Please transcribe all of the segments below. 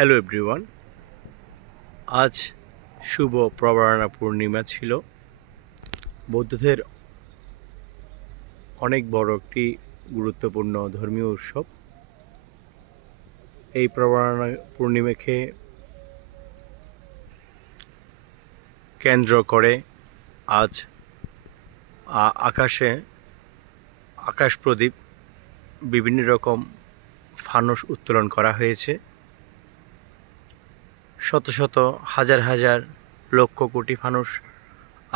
Hello everyone, আজ শুভ প্রবরণা পূর্ণিমা ছিল। বৌদ্ধদের অনেক বড় একটি গুরুত্বপূর্ণ ধর্মীয় উৎসব। এই প্রবরণা পূর্ণিমাকে কেন্দ্র করে আজ আকাশ প্রদীপ, বিভিন্ন রকম ফানুস উত্তোলন করা হয়েছে। শত শত হাজার হাজার লক্ষ কোটি ফানুস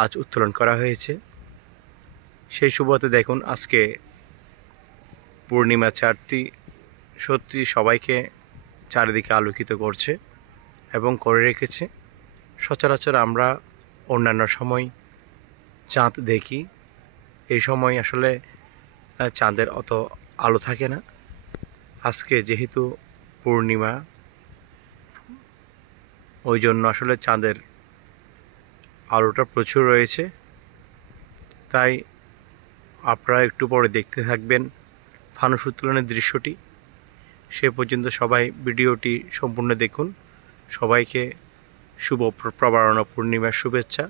আজ উত্তোলন করা হয়েছে। সেই সুবাদে দেখুন, আজকে পূর্ণিমা চাঁদটি সত্যি সবাইকে চারিদিকে আলোকিত করছে এবং করে রেখেছে। সচরাচর আমরা অন্যান্য সময় চাঁদ দেখি, এই সময় আসলে চাঁদের অত আলো থাকে না। আজকে যেহেতু পূর্ণিমা, ওই জন্য আসলে চাঁদের আলোটা প্রচুর রয়েছে। তাই আপনারা একটু পরে দেখতে থাকবেন ফানুস উত্তোলনের দৃশ্যটি। সে পর্যন্ত সবাই ভিডিওটি সম্পূর্ণ দেখুন। সবাইকে শুভ প্রবরণা পূর্ণিমার শুভেচ্ছা।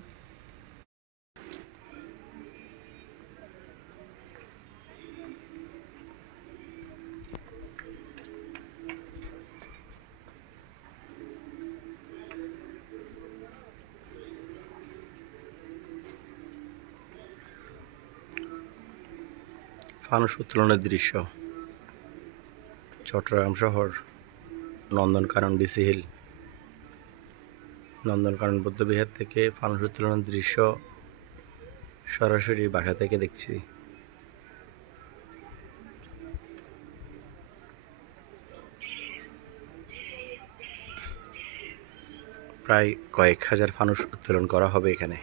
ফানুস উত্তোলনের দৃশ্য চট্টগ্রাম শহর, নন্দনকানন ডিসি হিল, নন্দনকানন বৌদ্ধবিহার থেকে ফানুস উত্তোলনের দৃশ্য সরাসরি বাসা থেকে দেখছি। প্রায় কয়েক হাজার ফানুস উত্তোলন করা হবে এখানে।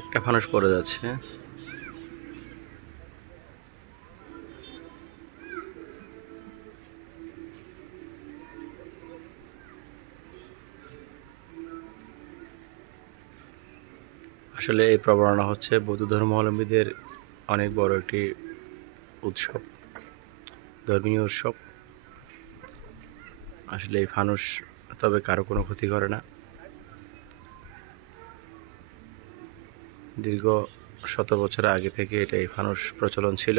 একটা ফানুস পড়ে যাচ্ছে। আসলে এই প্রবণতা হচ্ছে বৌদ্ধ ধর্মাবলম্বীদের অনেক বড় একটি উৎসব, ধর্মীয় উৎসব। আসলে এই ফানুস তবে কারো কোনো ক্ষতি করে না। দীর্ঘ শত বছর আগে থেকে এটা এই ফানুস প্রচলন ছিল।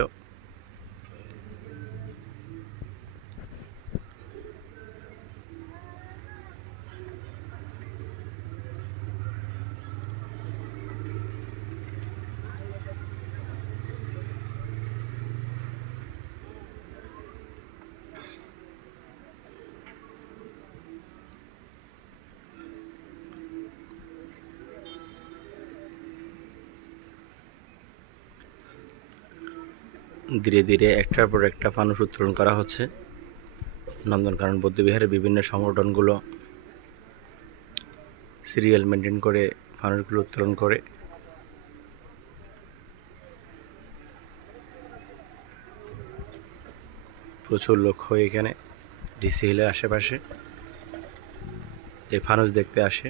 ধীরে ধীরে একটার পর একটা ফানুস উত্তোলন করা হচ্ছে। নন্দনকানন বৌদ্ধবিহারের বিভিন্ন সংগঠনগুলো সিরিয়াল মেনটেন করে ফানুসগুলো উত্তোলন করে। প্রচুর লোক হয় এখানে ডিসি হিলের আশেপাশে এই ফানুস দেখতে আসে।